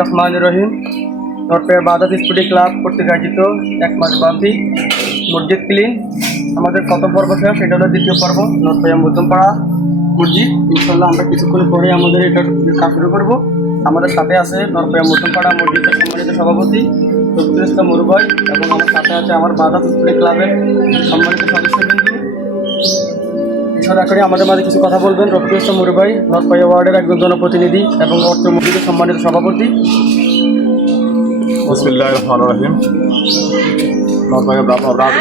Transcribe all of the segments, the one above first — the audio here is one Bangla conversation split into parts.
রহমান রহিম নরপেয়া বাদাত স্পোর্টিং ক্লাব কর্তৃক আয়োজিত 1 মাস ব্যাপী মসজিদ ক্লিন আমাদের প্রথম পর্ব শেষ। সেটা হলো দ্বিতীয় পর্ব নরপেয়া মধ্যমপাড়া মসজিদ। ইনশাল্লাহ আমরা কিছুক্ষণ পরে আমাদের এটা কাজ শুরু করবো। আমাদের সাথে আছে নরপেয়া মধ্যমপাড়া মসজিদের সম্মানিত সভাপতি রফিকুল ইসলাম মুরুভাই এবং আমার সাথে আছে আমার বাদাত স্পোর্টিং ক্লাবের সম্মানিত সদস্যবৃন্দ। দয়া করে আমাদের মাঝে কিছু কথা বলবেন রফিকুল ইসলাম মুরুভাই, নরপেয়া ওয়ার্ডের একজন জনপ্রতিনিধি এবং অর্থ মসজিদের সম্মানিত সভাপতি। বিসমিল্লাহির রহমানির রহিম। নরপেয়া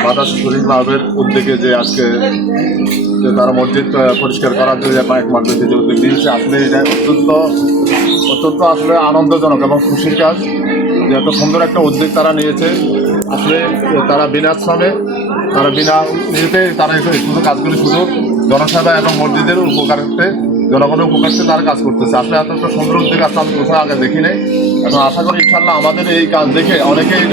বাদাত স্পোর্টিং ক্লাবের উদ্যোগে যে আজকে যে তারা মসজিদ পরিষ্কার করার জন্য এক মাস যে উদ্যোগ নিয়েছে, আসলে এটা অত্যন্ত আসলে আনন্দজনক এবং খুশির কাজ যে এত সুন্দর একটা উদ্যোগ তারা নিয়েছে। আসলে তারা বিনা শ্রমে তারা বিনা ইয়েতে তারা শুধু কাজগুলি শুধু জনসেবা এবং মসজিদের উপকারার্থে জনগণের উপকারার্থে তারা কাজ করতেছে। আসলে এত একটা সুন্দর উদ্যোগ আসলে আমি কোথাও আগে দেখি নাই এবং আশা করি ইনশাল্লাহ আমাদের এই কাজ দেখে অনেকেই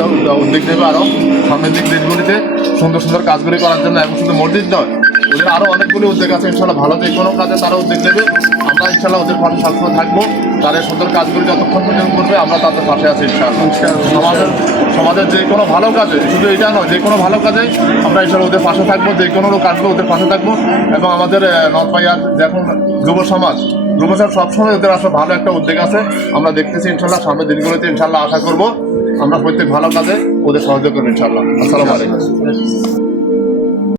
উদ্যোগ নেবে আরও সামনের দিক দেশগুলিতে সুন্দর সুন্দর কাজগুলি করার জন্য। এবং শুধু মসজিদ নয়, ওদের আরও অনেকগুলি উদ্যোগ আছে। ইনশাল্লাহ ভালো যে কোনো কাজে তারা উদ্যোগ নেবে, আমরা ইনশাল্লাহ ওদের পাশে সবসময় থাকবো। তাদের সুন্দর কাজগুলি যতক্ষণ পর্যন্ত করবে আমরা তাদের পাশে আছি ইনশাল্লাহ। সমাজের যে কোনো ভালো কাজে, শুধু এটা নয়, যে কোনো ভালো কাজে আমরা ইনশাল্লাহ ওদের পাশে থাকবো, যে কোনো কাজগুলো ওদের পাশে থাকবো। এবং আমাদের নরপেয়ার যখন যুব সমাজ সবসময় ওদের আসলে ভালো একটা উদ্যোগ আছে, আমরা দেখতেছি ইনশাল্লাহ সামনের দিনগুলোতে ইনশাল্লাহ আশা করবো আমরা প্রত্যেক ভালো কাজে ওদের সহযোগ করবো ইনশাল্লাহ। আসসালামু আলাইকুম।